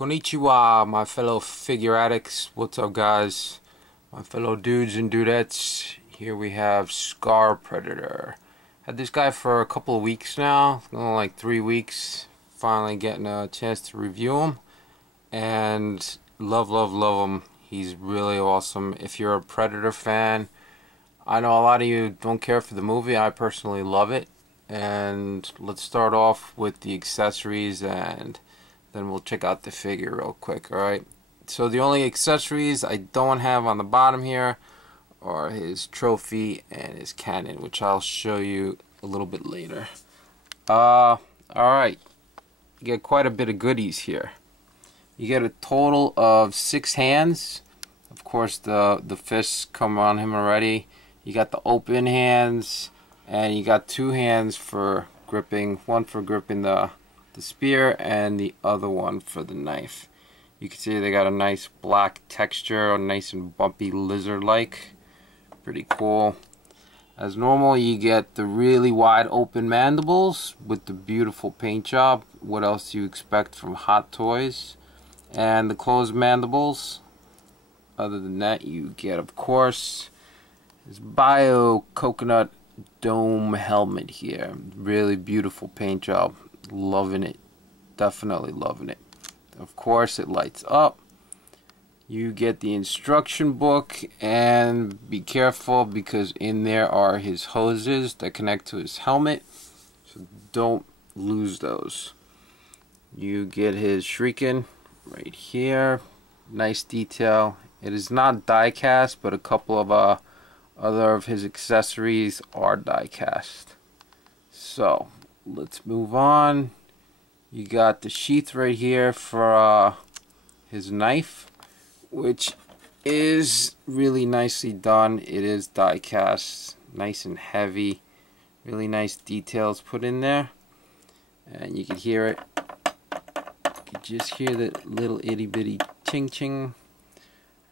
Konnichiwa, my fellow figure addicts. What's up, guys? My fellow dudes and dudettes. Here we have Scar Predator. Had this guy for a couple of weeks now, only like 3 weeks. Finally getting a chance to review him, and love him. He's really awesome. If you're a Predator fan, I know a lot of you don't care for the movie. I personally love it. And let's start off with the accessories, and then we'll check out the figure real quick. Alright, so the only accessories I don't have on the bottom here are his trophy and his cannon, which I'll show you a little bit later. Alright, you get quite a bit of goodies here. You get a total of 6 hands. Of course, the fists come on him already. You got the open hands, and you got 2 hands for gripping, one for gripping the spear and the other one for the knife. You can see they got a nice black texture, nice and bumpy lizard-like. Pretty cool. As normal, you get the really wide open mandibles with the beautiful paint job. What else do you expect from Hot Toys? And the closed mandibles. Other than that, you get, of course, this bio coconut dome helmet here. Really beautiful paint job. Loving it. Definitely loving it. Of course, it lights up. You get the instruction book, and be careful because in there are his hoses that connect to his helmet, so don't lose those. You get his shuriken right here. Nice detail. It is not die cast, but a couple of other of his accessories are die cast. So let's move on. You got the sheath right here for his knife, which is really nicely done. It is die cast, nice and heavy, really nice details put in there, and you can hear it. You can just hear the little itty bitty ching ching.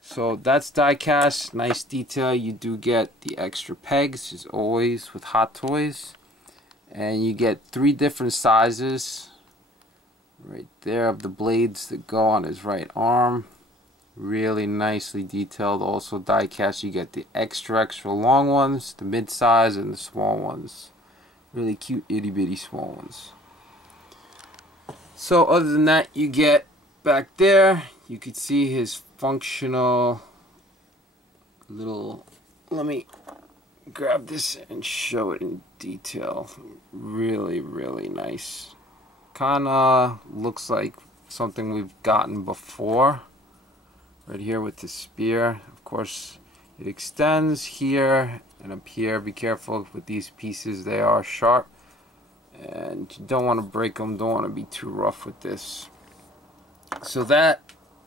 So that's die cast, nice detail. You do get the extra pegs as always with Hot Toys, and you get 3 different sizes right there of the blades that go on his right arm. Really nicely detailed. Also die cast. You get the extra long ones, the mid size, and the small ones. Really cute itty bitty small ones. So other than that, you get back there, you could see his functional little, let me grab this and show it in detail. Really nice. Kinda looks like something we've gotten before. Right here with the spear. Of course, it extends here and up here. Be careful with these pieces, they are sharp, and you don't want to break them, don't want to be too rough with this. So that,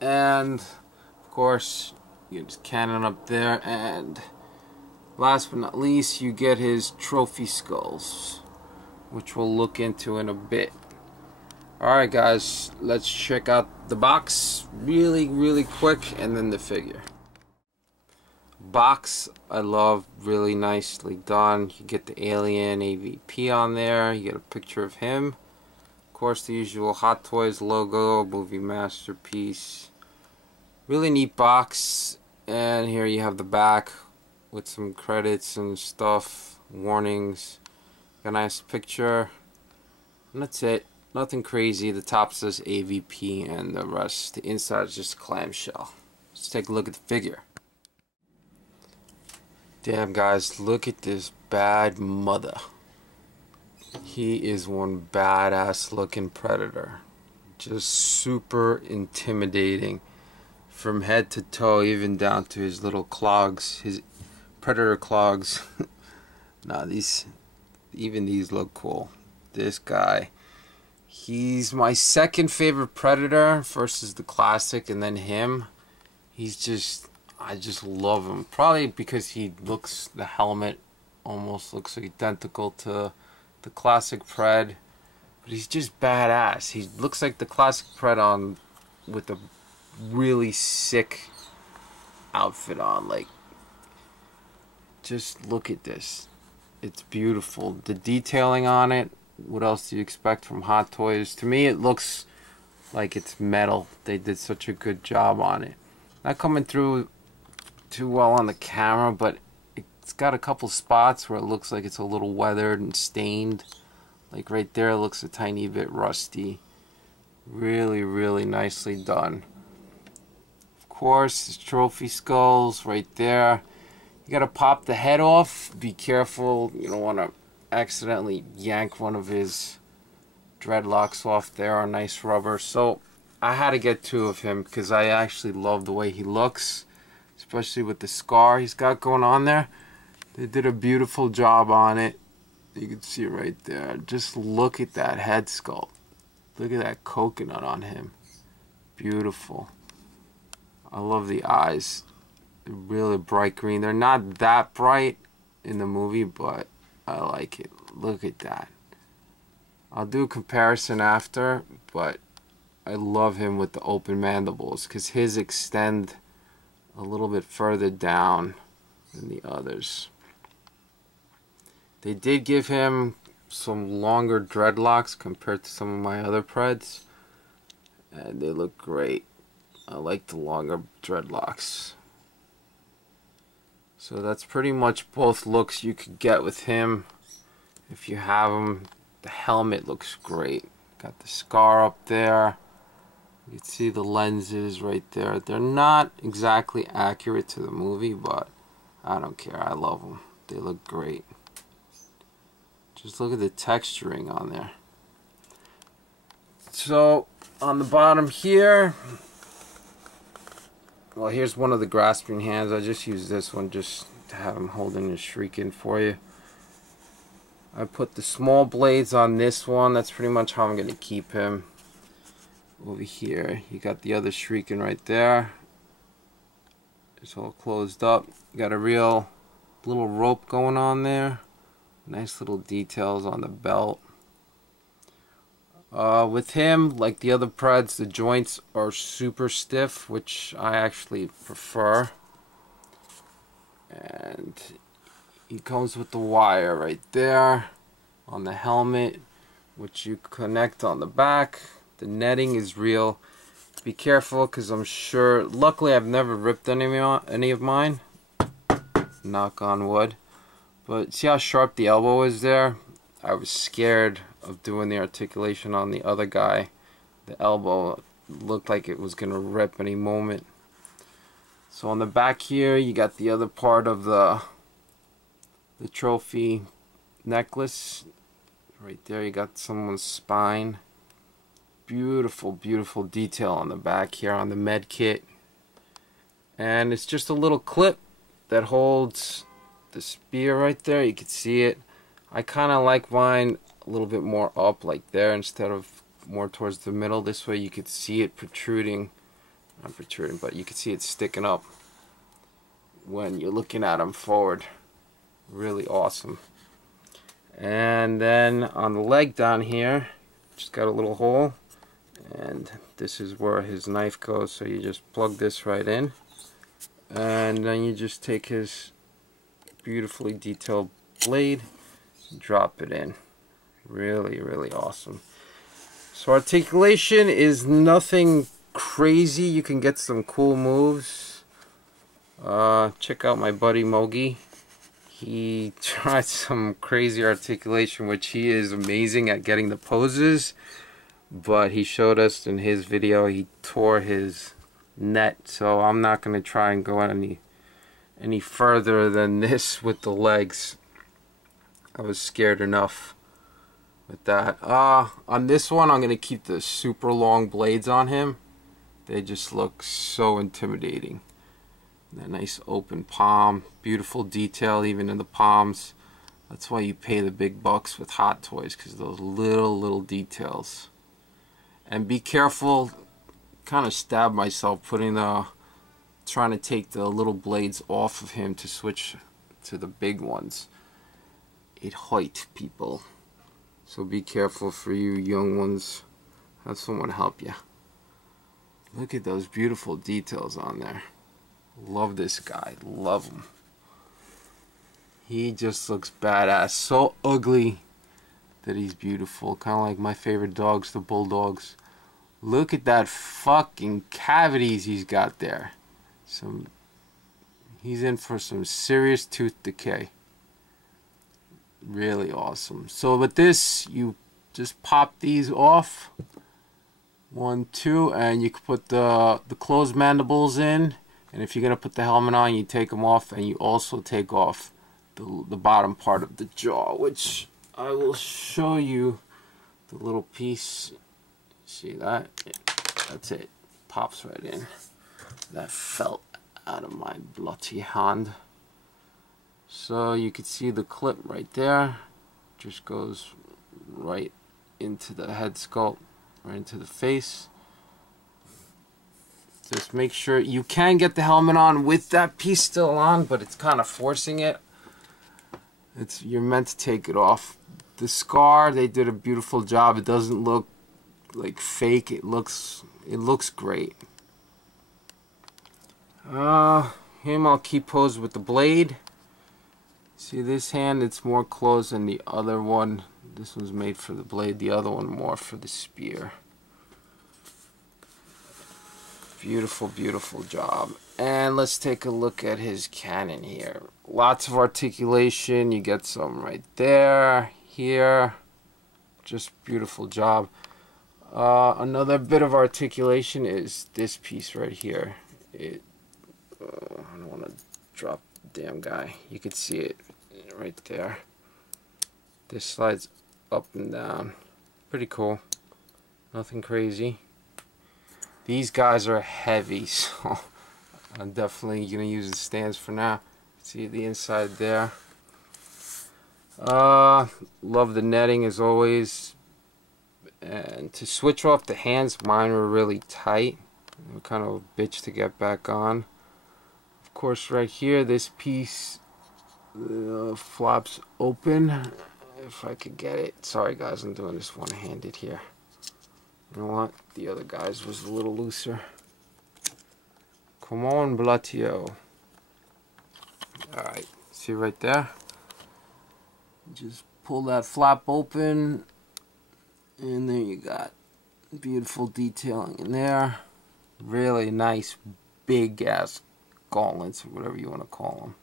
and of course you get his cannon up there, and last but not least, you get his trophy skulls, which we'll look into in a bit. Alright guys, let's check out the box really quick, and then the figure. Box, I love, really nicely done. You get the alien AVP on there, you get a picture of him. Of course, the usual Hot Toys logo, movie masterpiece. Really neat box, and here you have the back with some credits and stuff, warnings. Got a nice picture, and that's it. Nothing crazy. The top says AVP, and the rest, the inside is just clamshell. Let's take a look at the figure. Damn guys, look at this bad mother. He is one badass looking Predator. Just super intimidating from head to toe, even down to his little clogs, his Predator clogs. Nah, even these look cool. This guy, he's my second favorite Predator. First is the classic, and then him. I just love him. Probably because he looks, the helmet almost looks identical to the classic Pred, but he's just badass. He looks like the classic Pred on with a really sick outfit on. Like, just look at this. It's beautiful. The detailing on it. What else do you expect from Hot Toys? To me, it looks like it's metal. They did such a good job on it. Not coming through too well on the camera, but it's got a couple spots where it looks like it's a little weathered and stained. Like right there, it looks a tiny bit rusty. Really, really nicely done. Of course, his trophy skulls right there. You gotta pop the head off. Be careful, you don't want to accidentally yank one of his dreadlocks off there on nice rubber. So I had to get two of him because I actually love the way he looks, especially with the scar he's got going on there. They did a beautiful job on it. You can see right there. Just look at that head sculpt. Look at that coconut on him. Beautiful. I love the eyes. They're really bright green. They're not that bright in the movie, but I like it. Look at that. I'll do a comparison after, but I love him with the open mandibles because his extend a little bit further down than the others. They did give him some longer dreadlocks compared to some of my other Preds, and they look great. I like the longer dreadlocks. So that's pretty much both looks you could get with him if you have him. The helmet looks great. Got the scar up there. You can see the lenses right there. They're not exactly accurate to the movie, but I don't care. I love them. They look great. Just look at the texturing on there. So on the bottom here, well, here's one of the grasping hands. I just used this one just to have him holding his Shuriken for you. I put the small blades on this one. That's pretty much how I'm going to keep him. Over here, you got the other Shuriken right there. It's all closed up. You got a real little rope going on there. Nice little details on the belt. With him, like the other Preds, the joints are super stiff, which I actually prefer. And he comes with the wire right there on the helmet, which you connect on the back. The netting is real. Be careful, because I'm sure, luckily I've never ripped any of mine. Knock on wood. But see how sharp the elbow is there? I was scared of doing the articulation on the other guy. The elbow looked like it was going to rip any moment. So on the back here, you got the other part of the trophy necklace. Right there, you got someone's spine. Beautiful, beautiful detail on the back here on the med kit. And it's just a little clip that holds the spear right there. You can see it. I kind of like mine a little bit more up like there instead of more towards the middle. This way you could see it protruding. Not protruding, but you can see it sticking up when you're looking at them forward. Really awesome. And then on the leg down here, just got a little hole, and this is where his knife goes. So you just plug this right in, and then you just take his beautifully detailed blade, drop it in. Really, really awesome. So articulation is nothing crazy. You can get some cool moves. Check out my buddy Mogi. He tried some crazy articulation, which he is amazing at getting the poses, but he showed us in his video he tore his net, so I'm not going to try and go any further than this with the legs. I was scared enough with that. On this one, I'm going to keep the super long blades on him. They just look so intimidating. That nice open palm, beautiful detail even in the palms. That's why you pay the big bucks with Hot Toys, because those little details. And be careful, kind of stabbed myself trying to take the little blades off of him to switch to the big ones. It hurt people. So be careful for you young ones. Have someone help you. Look at those beautiful details on there. Love this guy. Love him. He just looks badass. So ugly that he's beautiful. Kind of like my favorite dogs, the bulldogs. Look at that fucking cavities he's got there. He's in for some serious tooth decay. Really awesome. So with this, you just pop these off. 1, 2, and you can put the closed mandibles in. And if you're gonna put the helmet on, you take them off, and you also take off the bottom part of the jaw, which I will show you. The little piece. See that? Yeah, that's it. Pops right in. That fell out of my bloody hand. So you can see the clip right there. Just goes right into the head sculpt, right into the face. Just make sure you can get the helmet on with that piece still on, but it's kind of forcing it. You're meant to take it off. The scar, they did a beautiful job. It doesn't look like fake. It looks great. Him I'll keep posed with the blade. See this hand, it's more closed than the other one. This one's made for the blade, the other one more for the spear. Beautiful, beautiful job. And let's take a look at his cannon here. Lots of articulation. You get some right there, here. Just beautiful job. Another bit of articulation is this piece right here. I don't want to drop the damn guy. You can see it right there. This slides up and down. Pretty cool. Nothing crazy. These guys are heavy, so I'm definitely going to use the stands for now. See the inside there. Love the netting as always. And to switch off the hands, mine were really tight. They were kind of a bitch to get back on. Of course, right here, this piece flops open. If I could get it. Sorry guys, I'm doing this one-handed here. You know what? The other guy's was a little looser. Come on, Blatio. Alright, see right there? Just pull that flap open, and there you got beautiful detailing in there. Really nice, big ass gauntlets, or whatever you want to call them.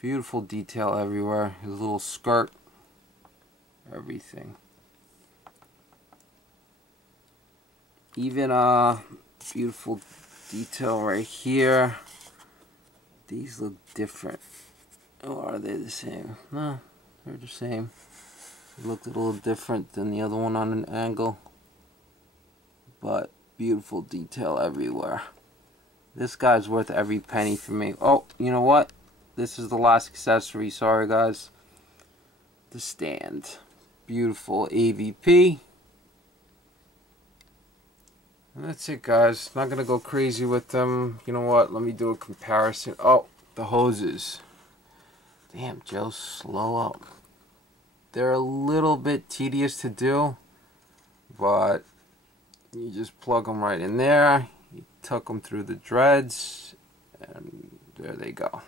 Beautiful detail everywhere. His little skirt, everything. Even beautiful detail right here. These look different. Or are they the same? No, they're the same. They look a little different than the other one on an angle. But beautiful detail everywhere. This guy's worth every penny for me. Oh, you know what? This is the last accessory. Sorry guys. The stand. Beautiful AVP. And that's it guys. Not gonna go crazy with them. You know what? Let me do a comparison. Oh, the hoses. Damn, Joe, slow up. They're a little bit tedious to do, but you just plug them right in there. You tuck them through the dreads, and there they go.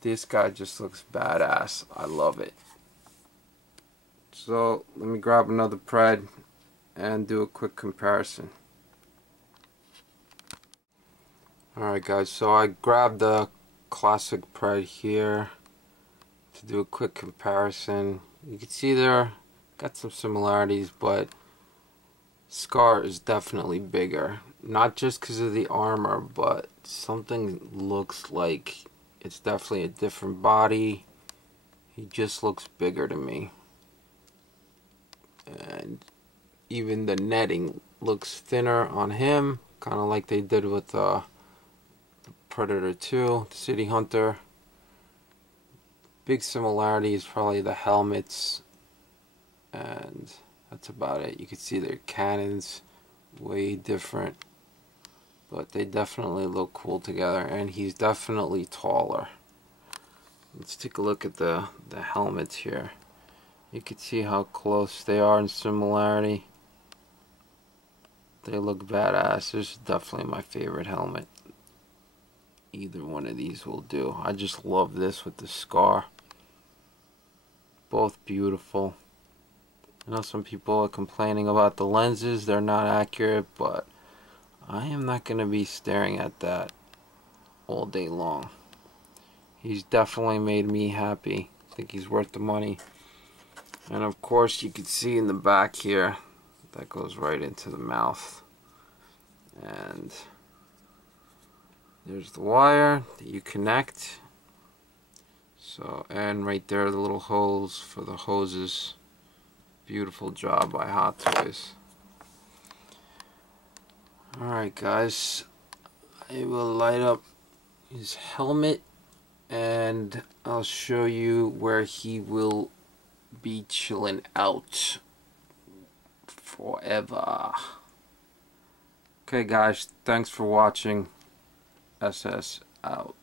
This guy just looks badass. I love it. So let me grab another pred and do a quick comparison. Alright guys, so I grabbed the classic pred here to do a quick comparison. You can see there got some similarities, but Scar is definitely bigger. Not just because of the armor, but something looks like it's definitely a different body. He just looks bigger to me. And even the netting looks thinner on him, kind of like they did with the Predator 2, the City Hunter. Big similarity is probably the helmets, and that's about it. You can see their cannons way different, but they definitely look cool together, and he's definitely taller. Let's take a look at the helmets here. You can see how close they are in similarity. They look badass. This is definitely my favorite helmet. Either one of these will do. I just love this with the Scar. Both beautiful. I know some people are complaining about the lenses, they're not accurate, but I am not going to be staring at that all day long. He's definitely made me happy. I think he's worth the money. And of course you can see in the back here, that goes right into the mouth. And there's the wire that you connect. So, and right there are the little holes for the hoses. Beautiful job by Hot Toys. Alright guys, I will light up his helmet and I'll show you where he will be chilling out forever. Okay guys, thanks for watching. SS out.